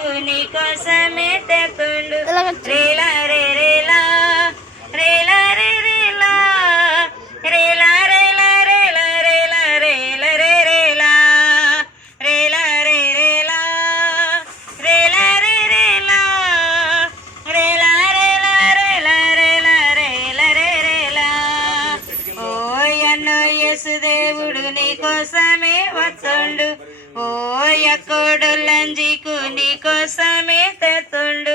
లంజికు నీకోసమే తెతుండు రేలా రే రేలా రేలా రే రేలా రేలా రేలా రేలా రేలా రేలా రే రేలా రేలా రే రేలా రేలా రే రేలా రేలా రేలా రేలా రేలా రేలా రే రేలా ఓయన్నో యేసుదేవుడు నీకోసమే వస్తుండు ఓయక్కడు లంజికు నీకోసమే తెతుండు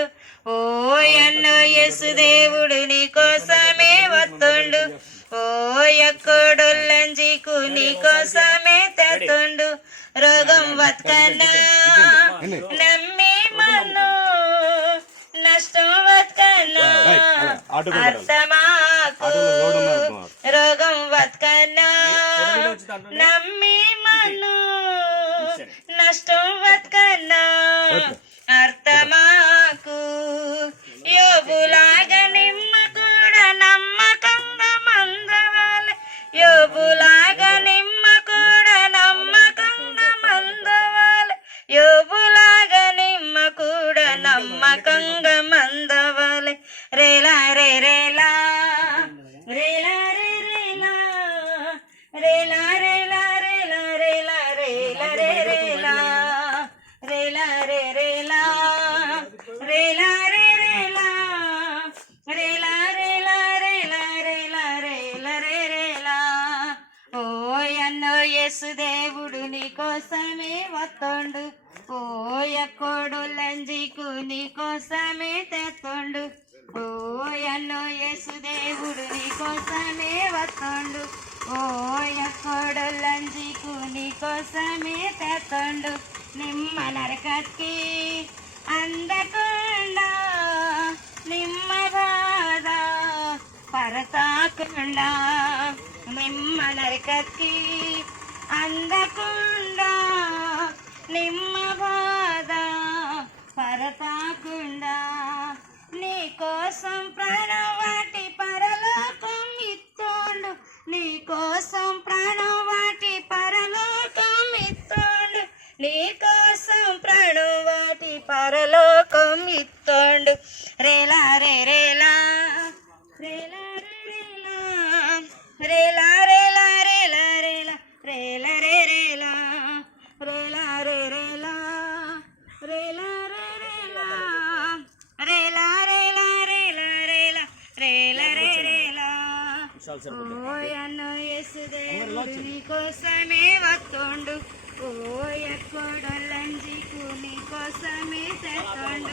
ఓయన్నో యేసుదేవుడు నీకోసమే వస్తుండు ఓయక్కడు లంజికు నీకోసమే తెతుండు రోగం వత్కన్నా నమ్మి మన్ను నష్టం వత్కన్నా అర్థమాకు రోగం వత్కన్నా నమ్మి మన్ను నష్టం వత్కన్నా అర్థమాకు యోబులాగా నిమ్మ కూడా నమ్మకంగా మందవాల యోబులాగా నిమ్మ కూడా నమ్మకంగా మందవాల యోబులాగా నిమ్మ కూడా నమ్మకంగా మందవాల రేలా రే రేలా రేలా రే రేలా రేలా రేలా రేలా రేలా రేలా రే రేలా రేలా రే రేలా రేలా రే రేలా రేలా రేలా రేలా రేలా రేలా రే రేలా ఓయన్నో యేసుదేవుడు నీకోసమే వస్తుండు ఓయక్కడు లంజికు నీకోసమే తెస్తుండు ఓయన్నో యేసుదేవుడు నీకోసమే వస్తుండు ఓయక్కడు లంజికు నీకోసమే తెస్తుండు నిమ్మ నరకత్కి అందకుండా నిమ్మ బాధ పరతాకుండా నిమ్మ నరకత్కి అందకుండా నిమ్మ బాధ పరతాకుండా నీకోసం ప్రాణం వాటి పరలోకం ఇస్తుండు నీకోసం ప్రాణం వాటి పరలోకం ఇస్తుండు నీకోసం ప్రాణం వాటి పరలోకం ఇస్తుండు రేలా రే రేలా రేలా రే రేలా రేలా రేలా రేలా రేలా రేలా రే రేలా రేలా రే రేలా రేలా రే రేలా రేలా రేలా రేలా రేలా రేలా రే రేలా ఓయన్నో యేసుదేవుడు నీకోసమే వస్తుండు ఓయక్కడు లంజికు నీకోసమే తెస్తుండు